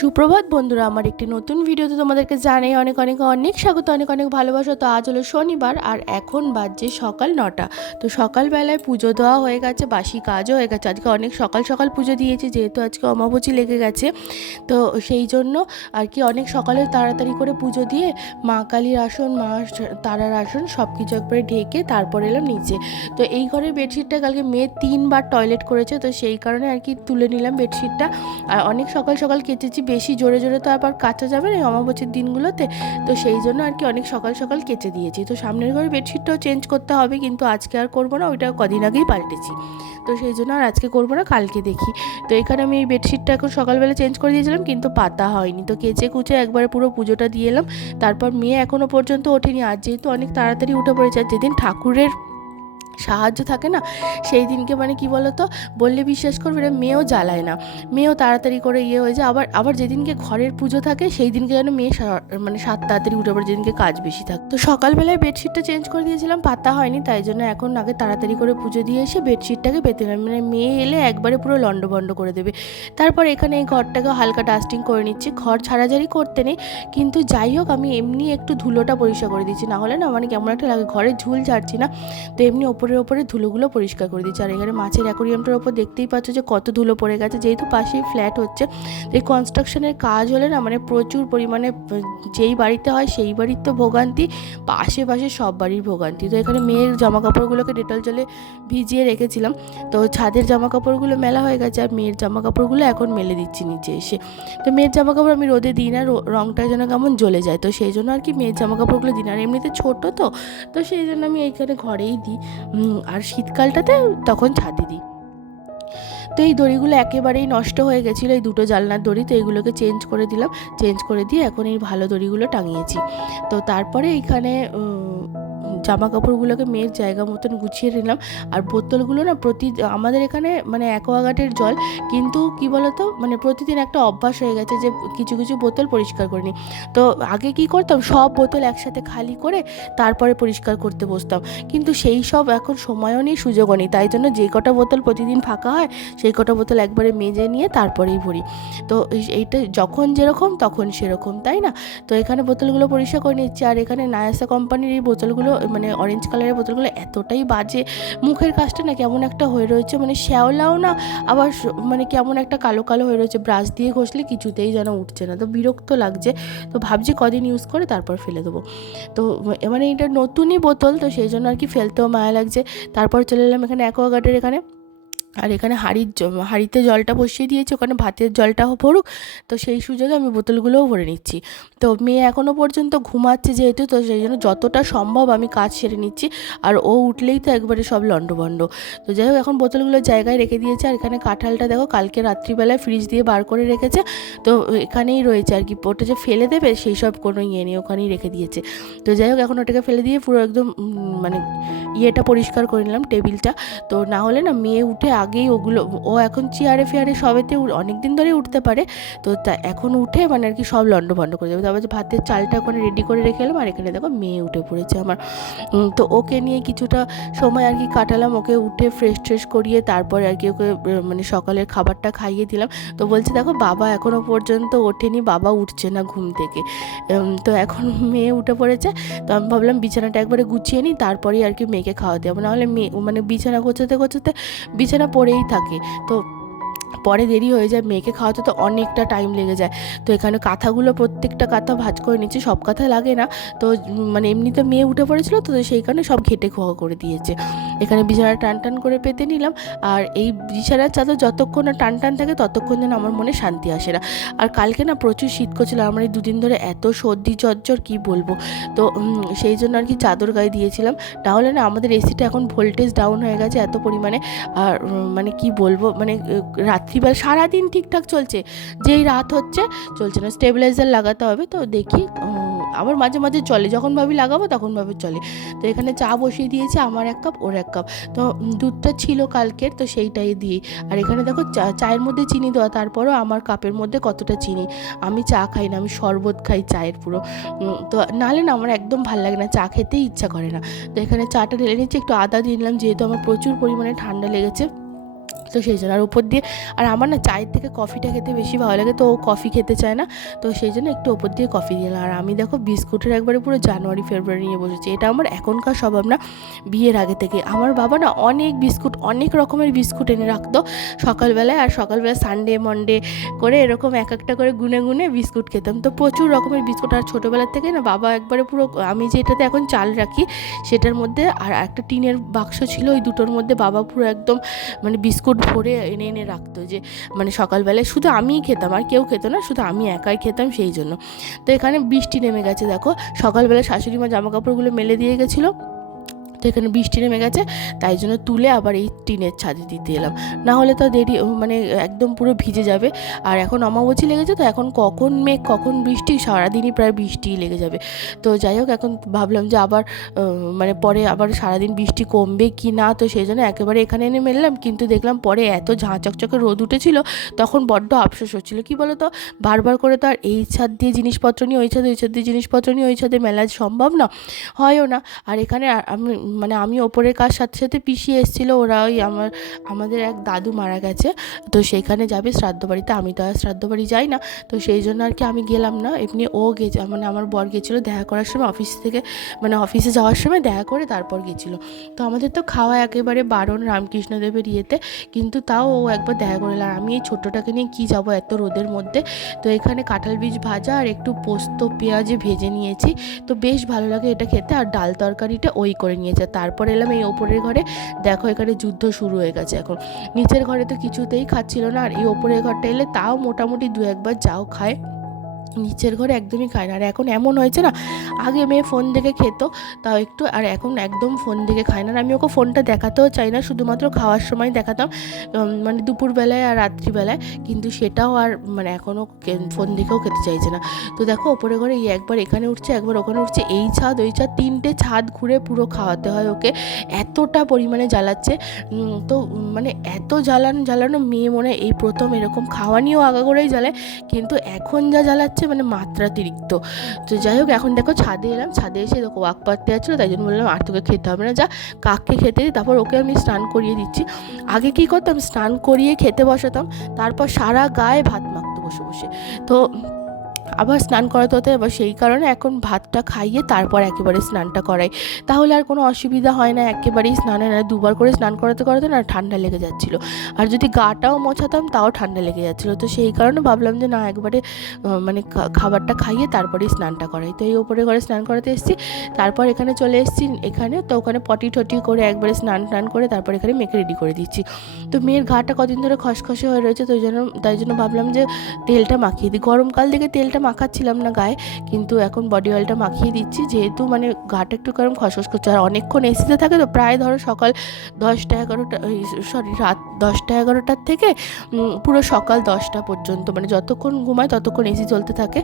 সুপ্রভাত বন্ধুরা, আমার একটি নতুন ভিডিওতে তোমাদেরকে জানাই অনেক অনেক অনেক স্বাগত, অনেক অনেক ভালোবাসা। তো আজ হলো শনিবার আর এখন বাজছে সকাল 9টা। তো সকালবেলায় পুজো দেওয়া হয়ে গেছে, বাসি কাজও হয়ে গেছে। আজকে অনেক সকাল সকাল পুজো দিয়েছি, যেহেতু আজকে অমাবস্যা লেগে গেছে। তো সেই জন্য আর কি অনেক সকালে তাড়াতাড়ি করে পুজো দিয়ে মা কালীর আসন, মা তারার আসন সব কিছু একবারে ঢেকে তারপর এলাম নিচে। তো এই ঘরের বেডশিটটা কালকে মেয়ে 3বার টয়লেট করেছে, তো সেই কারণে আর কি তুলে নিলাম বেডশিটটা। আর অনেক সকাল সকাল কেচেছি, বেশি জোরে জোরে তো আবার কাচা যাবে না এই অমাবস্যার দিনগুলোতে। তো সেই জন্য আর কি অনেক সকাল সকাল কেচে দিয়েছি। তো সামনের ঘরে বেডশিটটাও চেঞ্জ করতে হবে, কিন্তু আজকে আর করবো না, ওইটা কদিন আগেই পাল্টেছি। তো সেই জন্য আর আজকে করবো না, কালকে দেখি। তো এখানে আমি এই বেডশিটটা এখন সকালবেলা চেঞ্জ করে দিয়েছিলাম, কিন্তু পাতা হয়নি। তো কেচে কুচে একবারে পুরো পুজোটা দিয়ে এলাম। তারপর মেয়ে এখনও পর্যন্ত ওঠেনি। আজ যেহেতু অনেক তাড়াতাড়ি উঠে পড়েছে, আর যেদিন ঠাকুরের সাহায্য থাকে না সেই দিনকে মানে কি বলতো, বললে বিশ্বাস করবে না, মেয়েও জ্বালায় না, মেয়েও তাড়াতাড়ি করে হয়ে যায়। আবার আবার যেদিনকে ঘরের পুজো থাকে সেই দিনকে যেন মেয়ে মানে তাড়াতাড়ি উঠে পড়ে, যেদিনকে কাজ বেশি থাকে। তো সকালবেলায় বেডশিটটা চেঞ্জ করে দিয়েছিলাম, পাতা হয়নি, তাই জন্য এখন আগে তাড়াতাড়ি করে পুজো দিয়ে এসে বেডশিটটাকে পেতে নেবে, মানে মেয়ে এলে একবারে পুরো লন্ডভন্ড করে দেবে। তারপর এখানে এই ঘরটাকে হালকা ডাস্টিং করে নিচ্ছি। ঘর ছাড়াঝাড়ি করতে নেই, কিন্তু যাই হোক আমি এমনি একটু ধুলোটা পরিষ্কার করে দিচ্ছি, না হলে না মানে কেমন একটা লাগে, ঘরে ঝুল ঝাড়ছি না। তো এমনি ওপরে ধুলোগুলো পরিষ্কার করে দিচ্ছি। আর এখানে মাছের অ্যাকোরিয়ামটার ওপর দেখতেই পাচ্ছ যে কত ধুলো পড়ে গেছে, যেহেতু পাশেই ফ্ল্যাট হচ্ছে। এই কনস্ট্রাকশনের কাজ হলে না মানে প্রচুর পরিমাণে, যেই বাড়িতে হয় সেই বাড়ির তো ভোগান্তি, আশেপাশে সব বাড়ির ভোগান্তি। তো এখানে মেয়ের জামা কাপড়গুলোকে ডেটল জলে ভিজিয়ে রেখেছিলাম। তো ছাদের জামা কাপড়গুলো মেলা হয়ে গেছে, আর মেয়ের জামা কাপড়গুলো এখন মেলে দিচ্ছি নিচে এসে। তো মেয়ের জামা কাপড় আমি রোদে দিই না, রঙটা যেন কেমন জ্বলে যায়, তো সেই জন্য আর কি মেয়ের জামা কাপড়গুলো দিই না। আর এমনিতে ছোটো তো সেই জন্য আমি এইখানে ঘরেই দিই। আর শীতকালটাতে তখন ছাদে দিই। তো এই দড়িগুলো একেবারেই নষ্ট হয়ে গেছিলো, এই দুটো জানলার দড়ি। তো এইগুলোকে চেঞ্জ করে দিলাম, চেঞ্জ করে দিয়ে এখন এই ভালো দড়িগুলো টাঙিয়েছি। তো তারপরে এইখানে জামা কাপড়গুলোকে মেয়ের জায়গা মতন গুছিয়ে নিলাম। আর বোতলগুলো না আমাদের এখানে মানে অ্যাকোয়াগার্ডের জল, কিন্তু কি বলতো মানে প্রতিদিন একটা অভ্যাস হয়ে গেছে যে কিছু কিছু বোতল পরিষ্কার করে নিই। তো আগে কি করতাম, সব বোতল একসাথে খালি করে তারপরে পরিষ্কার করতে বসতাম, কিন্তু সেই সব এখন সময়ও নেই, সুযোগও নেই। তাই জন্য যে কটা বোতল প্রতিদিন ফাঁকা হয় সেই কটা বোতল একবারে মেজে নিয়ে তারপরেই ভরি। তো এইটা যখন যেরকম তখন সেরকম, তাই না? তো এখানে বোতলগুলো পরিষ্কার করে নিচ্ছি। আর এখানে নায়াসা কোম্পানির এই বোতলগুলো মানে অরেঞ্জ কালারের বোতলগুলো এতটাই বাজে, মুখের কাজটা না কেমন একটা হয়ে রয়েছে, মানে শ্যাওলাও না, আবার মানে কেমন একটা কালো কালো হয়ে রয়েছে, ব্রাশ দিয়ে ঘষলে কিছুতেই যেন উঠছে না। তো বিরক্ত লাগছে, তো ভাবছি কদিন ইউজ করে তারপর ফেলে দেবো। তো মানে এটা নতুনই বোতল, তো সেই জন্য আর কি ফেলতেও মায়া লাগছে। তারপর চলে এলাম এখানে অ্যাকোয়াগার্ডের এখানে। আর এখানে হাঁড়িতে জলটা বসিয়ে দিয়েছি, ওখানে ভাতের জলটা ভরুক, তো সেই সুযোগে আমি বোতলগুলোও ভরে নিচ্ছি। তো মেয়ে এখনও পর্যন্ত ঘুমাচ্ছে যেহেতু, তো সেই জন্য যতটা সম্ভব আমি কাজ সেরে নিচ্ছি। আর ও উঠলেই তো একবারে সব লণ্ডভণ্ড। তো যাই হোক এখন বোতলগুলো জায়গায় রেখে দিয়েছে। আর এখানে কাঁঠালটা দেখো কালকে রাত্রিবেলায় ফ্রিজ দিয়ে বার করে রেখেছে, তো এখানেই রয়েছে আর কি। ওটা যে ফেলে দেবে সেই সব কোনো নেই, ওখানেই রেখে দিয়েছে। তো যাই হোক এখন ওটাকে ফেলে দিয়ে পুরো একদম মানে ইয়েটা পরিষ্কার করে নিলাম, টেবিলটা। তো না হলে না মেয়ে উঠে আগেই ওগুলো, ও এখন চেয়ারে ফেয়ারে সবেতে অনেক দিন ধরে উঠতে পারে, তো তা এখন উঠে মানে আর কি সব লণ্ডভণ্ড করে যাবে। তারপর যে ভাতের চালটা ওখানে রেডি করে রেখে এলাম। আর এখানে দেখো মেয়ে উঠে পড়েছে আমার। তো ওকে নিয়ে কিছুটা সময় আর কি কাটালাম, ওকে উঠে ফ্রেশ করিয়ে তারপরে আর কি ওকে মানে সকালের খাবারটা খাইয়ে দিলাম। তো বলছে দেখো বাবা এখনও পর্যন্ত ওঠেনি, বাবা উঠছে না ঘুম থেকে। তো এখন মেয়ে উঠে পড়েছে, তো আমি ভাবলাম বিছানাটা একবারে গুছিয়ে নিই, তারপরেই আর কি মেয়েকে খাওয়াতে হবে, নাহলে মেয়ে মানে বিছানা গোছাতে বিছানা পড়েই থাকে। তো পরে দেরি হয়ে যায়, মেয়েকে খাওয়াতে তো অনেকটা টাইম লেগে যায়। তো এখানে কাঁথাগুলো প্রত্যেকটা কাঁথা ভাঁজ করে নিচ্ছি, সব কাঁথা লাগে না। তো মানে এমনিতে মেয়ে উঠে পড়েছিল, তো সেই কারণে সব ঘেটে খোয়া করে দিয়েছে। এখানে বিছানা টান করে পেতে নিলাম। আর এই বিছানার চাদর যতক্ষণ না টান থাকে ততক্ষণ যেন আমার মনে শান্তি আসে না। আর কালকে না প্রচুর শীত করছিল, আমার এই দুদিন ধরে এত সর্দি জ্বর কী বলবো। তো সেই জন্য আর কি চাদর গায়ে দিয়েছিলাম, নাহলে না আমাদের এসিটা এখন ভোল্টেজ ডাউন হয়ে গেছে এত পরিমাণে। আর মানে কি বলবো, মানে রাত্রিবেলা সারাদিন ঠিকঠাক চলছে, যেই রাত হচ্ছে চলছে না, স্টেবিলাইজার লাগাতে হবে। তো দেখি আবার মাঝে মাঝে চলে, যখন ভাবি লাগাবো তখন ভাবে চলে। তো এখানে চা বসিয়ে দিয়েছি, আমার 1 কাপ ওর 1 কাপ। তো দুধটা ছিল কালকের, তো সেইটাই দিই। আর এখানে দেখো চায়ের মধ্যে চিনি দেওয়া, তারপরও আমার কাপের মধ্যে কতটা চিনি। আমি চা খাই না, আমি শরবত খাই চায়ের পুরো। তো নাহলে না আমার একদম ভালো লাগে না, চা খেতেই ইচ্ছা করে না। তো এখানে চাটা ঢেলে নিচ্ছি, একটু আদা দিয়ে নিলাম যেহেতু আমার প্রচুর পরিমাণে ঠান্ডা লেগেছে। তো সেই জন্য আর উপর দিয়ে আর আমার না চায়ের থেকে কফিটা খেতে বেশি ভালো লাগে, তো ও কফি খেতে চায় না, তো সেই জন্য একটু ওপর দিয়ে কফি দিলাম। আর আমি দেখো বিস্কুটের একবারে পুরো জানুয়ারি ফেব্রুয়ারি নিয়ে বসেছি। এটা আমার এখনকার স্বভাব না, বিয়ের আগে থেকে। আমার বাবা না অনেক বিস্কুট, অনেক রকমের বিস্কুট এনে রাখতো সকালবেলায়, আর সকালবেলা সানডে মন্ডে করে এরকম এক একটা করে গুনে গুনে বিস্কুট খেতাম। তো প্রচুর রকমের বিস্কুট। আর ছোটোবেলার থেকে না বাবা একবারে পুরো, আমি যেটাতে এখন চাল রাখি সেটার মধ্যে আর একটা টিনের বাক্স ছিল, ওই দুটোর মধ্যে বাবা পুরো একদম মানে বিস্কুট ভরে এনে এনে রাখতো, যে মানে সকালবেলায় শুধু আমিই খেতাম, আর কেউ খেত না, শুধু আমি একাই খেতাম সেই জন্য। তো এখানে বৃষ্টি নেমে গেছে দেখো, সকালবেলা শাশুড়ি মা জামা কাপড়গুলো মেলে দিয়ে গেছিলো, তো এখানে বৃষ্টি নেমে গেছে, তাই জন্য তুলে আবার এই টিনের ছাদে দিতে এলাম, না হলে তো দেরি মানে একদম পুরো ভিজে যাবে। আর এখন অমাবস্যা লেগেছে, তো এখন কখন মেঘ কখন বৃষ্টি, সারাদিনই প্রায় বৃষ্টিই লেগে যাবে। তো যাই হোক, এখন ভাবলাম যে আবার মানে পরে আবার সারাদিন বৃষ্টি কমবে কি না, তো সেই জন্য একেবারে এখানে এনে মেললাম। কিন্তু দেখলাম পরে এত ঝাঁ চকচকে রোদ উঠেছিল, তখন বড্ড আফসোস হচ্ছিলো। কী বলো তো, বারবার করে তো আর এই ছাদ দিয়ে জিনিসপত্র নিয়ে ওই ছাদে, ওই ছাদ দিয়ে জিনিসপত্র নিয়ে ওই ছাদে মেলা সম্ভব না, হয়ও না। আর এখানে আমি ওপরের কাজ সাথে সাথে পিসি এসেছিলো, ওরা ওই আমাদের এক দাদু মারা গেছে, তো সেইখানে যাবে শ্রাদ্ধ বাড়িতে। আমি তো আর শ্রাদ্ধ বাড়ি যাই না, তো সেই জন্য আর কি আমি গেলাম না। এমনি ও গেছে, মানে আমার বর গেছিলো দেখা করার সময়, অফিস থেকে মানে অফিসে যাওয়ার সময় দেখা করে তারপর গেছিলো। তো আমাদের তো খাওয়া একেবারে বারণ রামকৃষ্ণদেবের ইয়েতে, কিন্তু তাও ও একবার দেখা করে। আর আমি এই ছোট্টটাকে নিয়ে কী যাবো এত রোদের মধ্যে। তো এখানে কাঁঠাল বীজ ভাজা আর একটু পোস্ত পেঁয়াজে ভেজে নিয়েছি, তো বেশ ভালো লাগে এটা খেতে। আর ডাল তরকারিটা ওই করে নিয়েছে। তারপর এলাম এই ওপরের ঘরে, দেখো এখানে যুদ্ধ শুরু হয়ে গেছে এখন। নিচের ঘরে তো কিছুতেই খাচ্ছিল না, আর এই ওপরের ঘরটা এলে তাও মোটামুটি দু একবার যাও খায়, নিচের ঘরে একদমই খায় না। আর এখন এমন হয়েছে না, আগে মেয়ে ফোন দেখে খেত তাও একটু, আর এখন একদম ফোন দেখে খায় না। আর আমি ওকে ফোনটা দেখাতেও চাই না, শুধুমাত্র খাওয়ার সময় দেখাতাম, মানে দুপুরবেলায় আর রাত্রিবেলায়, কিন্তু সেটাও আর মানে এখনও ফোন দেখেও খেতে চাইছে না। তো দেখো ওপরে ঘরে এই একবার এখানে উঠছে, একবার ওখানে উঠছে, এই ছাদ ওই ছাদ, 3টে ছাদ ঘুরে পুরো খাওয়াতে হয় ওকে, এতটা পরিমাণে জ্বালাচ্ছে। তো মানে এত জ্বালানো মেয়ে মনে হয় এই প্রথম এরকম, খাওয়া নিয়েও আগাগোড়াই জ্বালায়, কিন্তু এখন যা জ্বালাচ্ছে মানে মাত্রাতিরিক্ত। তো যাই হোক, এখন দেখো ছাদে এলাম, ছাদে এসে দেখো ওয়াক পাড়তে যাচ্ছিলো, তাই জন্য বললাম আর তোকে খেতে হবে না, যা কাককে খেতে দিই। তারপর ওকে আমি স্নান করিয়ে দিচ্ছি। আগে কী করতাম, স্নান করিয়ে খেতে বসাতাম, তারপর সারা গায়ে ভাত মাখতো বসে বসে, তো আবার স্নান করাতে হতো। এবার সেই কারণে এখন ভাতটা খাইয়ে তারপর একেবারে স্নানটা করাই, তাহলে আর কোনো অসুবিধা হয় না। একেবারেই স্নানে না, দুবার করে স্নান করাতে না ঠান্ডা লেগে যাচ্ছিলো, আর যদি গাটাও মোছাতাম তাও ঠান্ডা লেগে যাচ্ছিলো। তো সেই কারণে ভাবলাম যে না, একবারে মানে খাবারটা খাইয়ে তারপরেই স্নানটা করাই। তো এই ওপরে ঘরে স্নান করাতে এসেছি, তারপর এখানে চলে এসেছি এখানে, তো ওখানে পটি টটি করে একবারে স্নান করে তারপর এখানে মেয়েকে রেডি করে দিচ্ছি। তো মেয়ের গাটা কদিন ধরে খসখসে হয়ে রয়েছে, তো তাই জন্য ভাবলাম যে তেলটা মাখিয়ে দিই। গরমকাল থেকে তেলটা মাখাচ্ছিলাম না গায়ে, কিন্তু এখন বডি অয়েলটা মাখিয়ে দিচ্ছি, যেহেতু মানে গাটা একটু গরম খসখস করছে। আর অনেকক্ষণ এসিতে থাকে, তো প্রায় ধরো সকাল 10টা-11টা, রাত 10টা-11টার থেকে পুরো সকাল 10টা পর্যন্ত, মানে যতক্ষণ ঘুমায় ততক্ষণ এসি চলতে থাকে।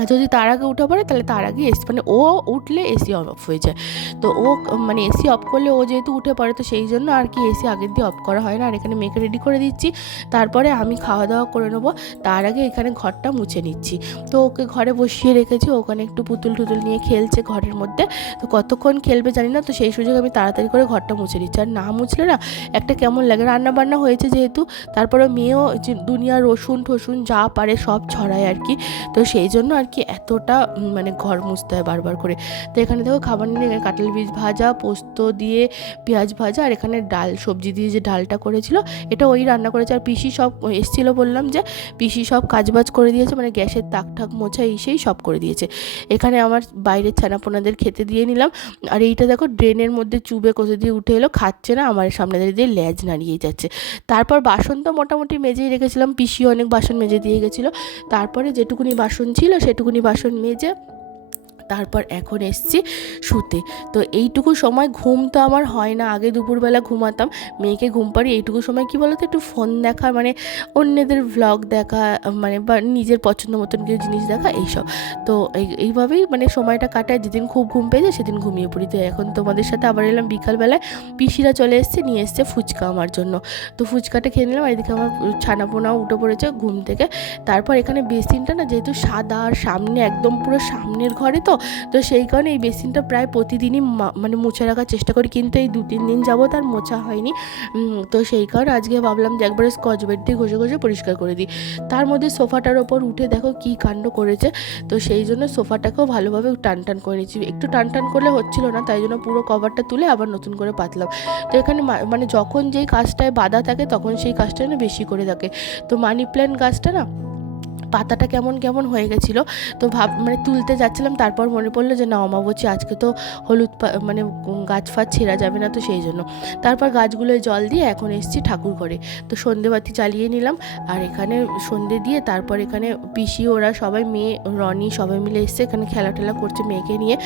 আর যদি তার আগে উঠে পড়ে তাহলে তার আগে এসি, মানে ও উঠলে এসি অফ হয়ে যায়। তো ও মানে এসি অফ করলে ও যেহেতু উঠে পড়ে, তো সেই জন্য আর কি এসি আগের দিয়ে অফ করা হয় না। আর এখানে মেয়েকে রেডি করে দিচ্ছি, তারপরে আমি খাওয়া দাওয়া করে নেবো। তার আগে এখানে ঘরটা মুছে নিচ্ছি। তো ওকে ঘরে বসিয়ে রেখেছি, ওখানে একটু পুতুল টুতুল নিয়ে খেলছে ঘরের মধ্যে। তো কতক্ষণ খেলবে জানি না, তো সেই সুযোগে আমি তাড়াতাড়ি করে ঘরটা মুছে নিচ্ছি। আর না মুছলে না একটা কেমন লাগে, রান্না বান্না হয়েছে যেহেতু, তারপরে মেয়েও দুনিয়া রসুন টসুন যা পারে সব ছড়ায় আর কি, তো সেই জন্য আর কি এতটা মানে ঘর মুছতে হয় বারবার করে। তো এখানে দেখো খাবার নিয়ে কাঁঠাল বীজ ভাজা, পোস্ত দিয়ে পেঁয়াজ ভাজা, আর এখানে ডাল, সবজি দিয়ে যে ডালটা করেছিল এটা ওই রান্না করেছে। আর পিসি সব এসেছিলো, বললাম যে পিসি সব কাজবাজ করে দিয়েছে, মানে গ্যাসের তাক ঠাক মোছা এই সেই সব করে দিয়েছে। এখানে আমার বাইরের ছানাপোনাদের খেতে দিয়ে নিলাম। আর এইটা দেখো ড্রেনের মধ্যে চুবে কোথা দিয়ে উঠে এলো, খাচ্ছে না, আমার সামনে দিয়ে লেজ নাড়িয়ে যাচ্ছে। তারপর বাসন তো মোটামুটি মেজেই রেখেছিলাম, পিসি অনেক বাসন মেজে দিয়ে গেছিলো। তারপরে যেটুকুনি বাসন ছিল সেটুকুনি বাসন মেজে তারপর এখন এসছি শুতে। তো এইটুকু সময় ঘুম তো আমার হয় না, আগে দুপুরবেলা ঘুমাতাম, মেয়েকে ঘুম পাড়ি। এইটুকু সময় কি বলতো, একটু ফোন দেখা, মানে অন্যদের ভ্লগ দেখা, মানে বা নিজের পছন্দ মতন কিছু জিনিস দেখা, এইসব। তো এইভাবেই মানে সময়টা কাটায়। যেদিন খুব ঘুম পেয়ে যায় সেদিন ঘুমিয়ে পড়ি। তো এখন তোমাদের সাথে আবার এলাম বিকালবেলায়, পিসিরা চলে এসছে, নিয়ে এসছে ফুচকা আমার জন্য। তো ফুচকাটা খেয়ে নিলাম। আর এদিকে আমার ছানাপোনাও উঠে পড়েছে ঘুম থেকে। তারপর এখানে বেসিনটা না যেহেতু সাদা, আর সামনে একদম পুরো সামনের ঘরে, তো তো সেই কারণে এই বেসিনটা প্রায় প্রতিদিনই মানে মুছে রাখার চেষ্টা করি, কিন্তু এই 2-3 দিন যাবত আর মোছা হয়নি। তো সেই কারণে আজকে ভাবলাম যে একবারে স্কচ ব্রাইট দিয়ে ঘষে ঘষে পরিষ্কার করে দিই। তার মধ্যে সোফাটার ওপর উঠে দেখো কী কাণ্ড করেছে। তো সেই জন্য সোফাটাকেও ভালোভাবে টান টান করে নিচ্ছি, একটু টান টান করলে হচ্ছিল না, তাই জন্য পুরো কভারটা তুলে আবার নতুন করে পাতলাম। তো এখানে মানে যখন যেই কাজটায় বাধা থাকে তখন সেই কাজটা না বেশি করে থাকে। তো মানি প্ল্যান্ট গাছটা না পাতাটা কেমন কেমন হয়ে গেছিলো, তো মানে তুলতে যাচ্ছিলাম, তারপর মনে পড়লো যে না অমাবস্যা আজকে তো হলুদ মানে গাছ ফাছ ছেঁড়া যাবে না, তো সেই জন্য তারপর গাছগুলোয় জল দিয়ে এখন এসেছি ঠাকুর ঘরে। তো সন্ধেবাতি চালিয়ে নিলাম, আর এখানে সন্ধে দিয়ে তারপর এখানে পিসি ওরা সবাই, মেয়ে রনি সবাই মিলে এসছে, এখানে খেলা টেলা করছে মেয়েকে নিয়ে।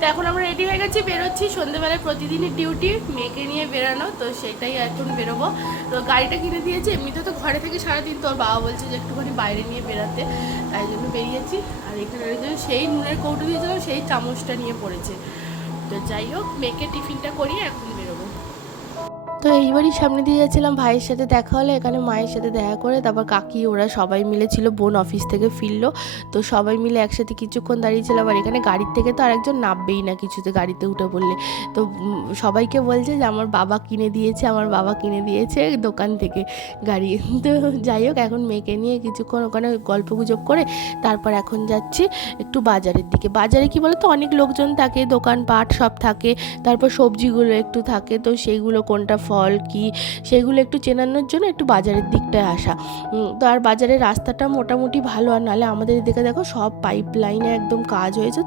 তো এখন আমরা রেডি হয়ে গেছি, বেরোচ্ছি। সন্ধ্যেবেলায় প্রতিদিনই ডিউটি মেয়েকে নিয়ে বেরোনো, তো সেটাই এখন বেরোবো। তো গাড়িটা কিনে দিয়েছে, এমনিতে তো ঘরে থেকে সারাদিন, তোর বাবা বলছে যে একটুখানি বাইরে নিয়ে বেরাতে, তাই জন্য বেরিয়েছি। আর এখানে সেই নুনের কৌটো দিয়েছিলাম, সেই চামচটা নিয়ে পড়েছে। তো যাই হোক, মেয়েকে টিফিনটা করিয়ে এখন বেরোবো। তো এইবারই সামনে দিয়ে যাচ্ছিলাম, ভাইয়ের সাথে দেখা হলো, এখানে মায়ের সাথে দেখা করে তারপর কাকি ওরা সবাই মিলে ছিল, বোন অফিস থেকে ফিরলো, তো সবাই মিলে একসাথে কিছুক্ষণ দাঁড়িয়েছিলাম। আর এখানে গাড়ির থেকে তো আরেকজন নামবেই না কিছুতে, গাড়িতে উঠে পড়লে। তো সবাইকে বলছে যে আমার বাবা কিনে দিয়েছে, আমার বাবা কিনে দিয়েছে দোকান থেকে গাড়ি। তো যাই হোক, এখন মেয়েকে নিয়ে কিছুক্ষণ ওখানে গল্প গুজব করে তারপর এখন যাচ্ছি একটু বাজারের দিকে। বাজারে কি বলো তো, অনেক লোকজন থাকে, দোকানপাট সব থাকে, তারপর সবজিগুলো একটু থাকে, তো সেইগুলো কোনটা ফল কি সেগুলো একটু চেনানোর জন্য একটু বাজারের দিকটায় আসা। তো আর বাজারের রাস্তাটা মোটামুটি ভালো, আর নাহলে আমাদের এদিকে দেখো সব পাইপ লাইনে একদম কাজ হয়েছে,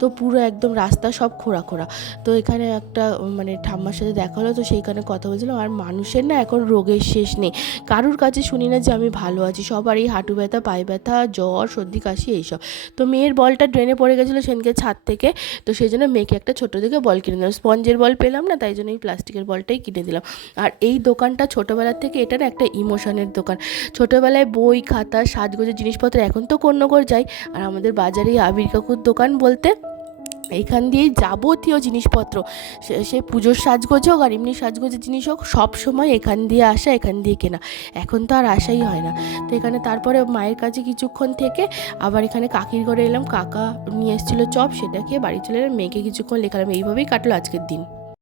তো পুরো একদম রাস্তা সব খোঁড়া খোঁড়া। তো এখানে একটা মানে ঠাম্মার সাথে দেখা হলো, তো সেইখানে কথা বলছিলাম। আর মানুষের না এখন রোগের শেষ নেই, কারুর কাছে শুনি না যে আমি ভালো আছি, সবার এই হাঁটু ব্যথা, পায়ে ব্যথা, জ্বর, সর্দি, কাশি এইসব। তো মেয়ের বলটা ড্রেনে পড়ে গেছিলো সেদিনকে ছাদ থেকে, তো সেই জন্য মেয়েকে একটা ছোটো থেকে বল কিনে দিলাম। স্পঞ্জের বল পেলাম না, তাই জন্য এই প্লাস্টিকের বলটাই কিনে দিলাম। আর এই দোকানটা ছোটোবেলার থেকে, এটা না একটা ইমোশনের দোকান। ছোটোবেলায় বই খাতা সাজগোজের জিনিসপত্র, এখন তো কন্যগর যাই, আর আমাদের বাজারে আবির কাকুর দোকান বলতে এইখান দিয়েই যাবতীয় জিনিসপত্র, সে পুজোর সাজগোজ হোক আর এমনি সাজগোজের জিনিস হোক, সব সময় এখান দিয়ে আসা, এখান দিয়ে কেনা। এখন তো আর আসাই হয় না। তো এখানে তারপরে মায়ের কাছে কিছুক্ষণ থেকে আবার এখানে কাকির ঘরে এলাম, কাকা নিয়ে এসেছিলো চপ, সেটা খেয়ে বাড়ি চলে এলাম, মেয়েকে কিছুক্ষণ লেখালাম। এইভাবেই কাটলো আজকের দিন।